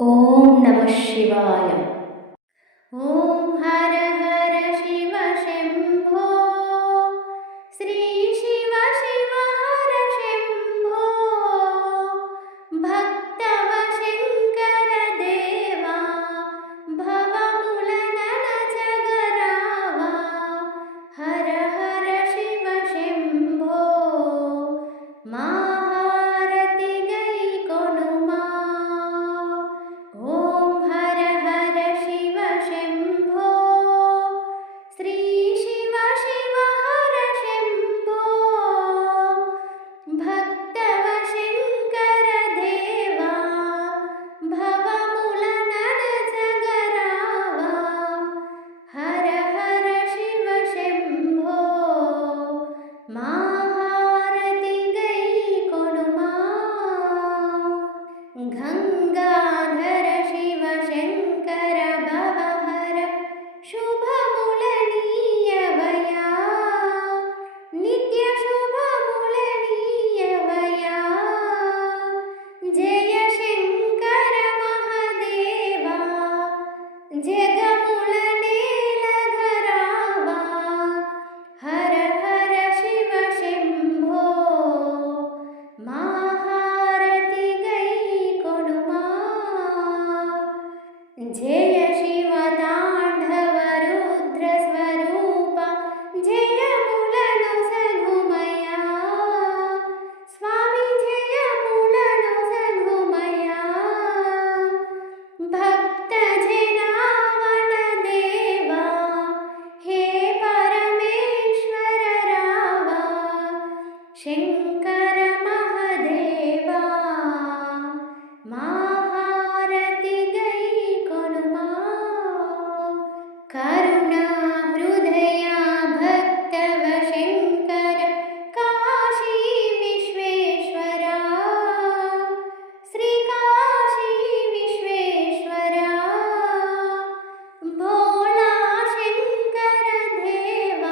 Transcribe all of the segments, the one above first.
ಓಂ ನಮಃ ಶಿವಾಯ. ಓಂ ಹರ ಹರ ಶಿವ ಶಂಭೋ, ಶ್ರೀ ಶಿವ ಶಿವ ಹರ ಶಂಭೋ, ಭಕ್ತವ ಶಂಕರ ದೇವ, ಭವಮೂಲನನ ಜಗರಾವ, ಹರ ಹರ ಶಿವ ಶಂಭೋ, ಮಹಾರತಿ ಗೈ ಕೊಡುಮಾ. ಓಂ ಹರ ಹರ ಶಿವ ಶಂಭೋ, ಶ್ರೀ ಶಿವ ಶಿವ ಹರ ಶಂಭೋ, ಭಕ್ತವ ಶಂಕರ ದೇವ, ಭವಮೂಲನನ ಜಗರಾವ, ಹರ ಹರ ಶಿವ ಶಂಭೋ, ಮಹಾರತಿ ಗೈ ಕೊಡುಮಾ. ಗಂಗಾಧರ ಶಿವ ಶಂಕರ ಭವಹರ ಶುಭ ಮುಳನೀಯವಯ, ನಿತ್ಯ ಶುಭ ಮುಳನೀಯವಯ, ಜಯ ಶಂಕರ ಮಹಾದೇವ, ಜಗಮೂಲ ನೇಲಧರಾವ, ಹರ ಹರ ಶಿವ ಶಂಭೋ, ಮಹಾರತಿ ಗೈ ಕೊಡುಮಾ. ಜಯ ಶಿವ ತಾಂಡವ ರುದ್ರ ಸ್ವರೂಪ, ಜಯ ಮುಳನು ಸಗುಮಯ, ಸ್ವಾಮಿ ಜಯ ಮುಳನು ಸಗುಮಯ, ಭಕ್ತ ಜನಾವನ ದೇವ, ಹೇ ಪರಮೇಶ್ವರ ರಾವ, ಶಂಕರ ಮಹಾದೇವ, ಮಹಾರತಿ ಗೈ ಕೊಡುಮಾ. ಕರುಣಾ ಹೃದಯ ಭಕ್ತವ ಶಂಕರ ಕಾಶಿ ವಿಶ್ವೇಶ್ವರ, ಶ್ರೀ ಕಾಶಿ ವಿಶ್ವೇಶ್ವರ, ಭೋಳಾ ಶಂಕರ ದೇವ,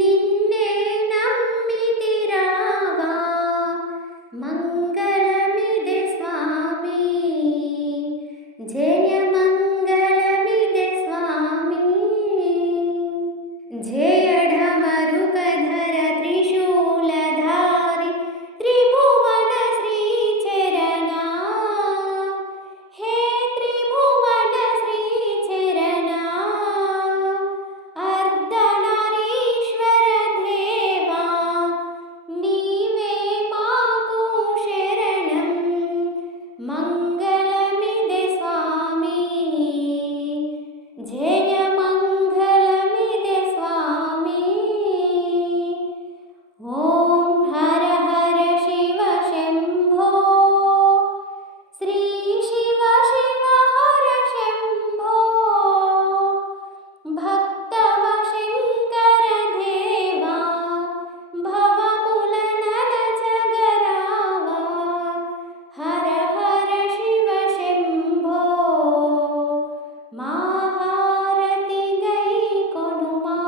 ನಿನ್ನೆ ನಂಬಿತಿರಾವ, ಮಂಗಲಮಿದೆ ಸ್ವಾಮಿ, ಜಯ ಮಂಗಲಮಿದೆ ಸ್ವಾಮಿ, ಜಯ ಢಮರುಕಧರ ತ್ರಿಶೂಲಧಾರಿ ತ್ರಿಭುವನ ಶ್ರೀಚರಣ, ಹೇ ತ್ರಿಭುವನ ಶ್ರೀಚರಣ, ಅರ್ಧನಾರೀಶ್ವರ ದೇವ, ನೀವೇ ಮಾಗೂ ಶರಣಂ, ಮಂಗಲಮಿದೆ ಸ್ವಾಮಿ, ಜಯ ಮಂಗಲಮಿದೆ ಸ್ವಾಮಿ. ಓಂ ಹರ ಹರ ಶಿವ ಶಂಭೋ, ಶ್ರೀ ಶಿವ ಶಿವ ಹರ ಶಂಭೋ, ಭಕ್ತವ ಶಂಕರ ದೇವ, ಭವಮೂಲನನ ಜಗರಾವ, ಹರ ಹರ ಶಿವ ಶಂಭೋ, ಮಹಾರತಿ ಗೈ ಕೊಡುಮಾ.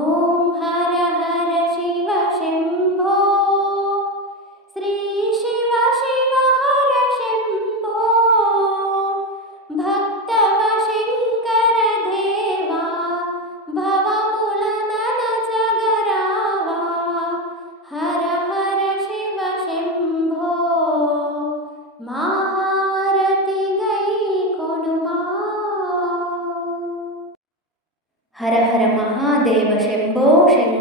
ಓಂ ಹರ ಹರ ಶಿವ ಶಂಭೋ, ಶ್ರೀ ಶಿವ ಶಿವ ಹರ ಶಂಭೋ, ಭಕ್ತವ ಶಂಕರ ದೇವ, ಭವಮೂಲನನ ಜಗರಾವ, ಹರ ಹರ ಶಿವ ಶಂಭೋ, ಮಹಾರತಿ ಗೈ ಕೊಡುಮಾ. ಹರ ಹರ ಮಹಾದೇವ ಶಂಭೋ ಶಂಕರ.